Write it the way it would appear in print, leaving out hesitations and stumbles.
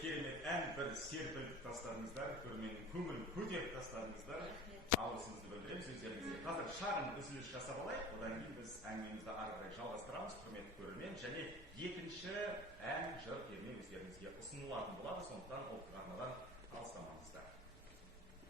керемет ән, бір серпілтіп тастадыңыздар, көрерменнің көңілін көтеріп тастадыңыздар. Алғысымызды білдіреміз өздеріңізге. Қазір шағын үзіліс жасап алайық, одан кейін біз әңгімемізді ары қарай жалғастырамыз, құрметті көрермен, және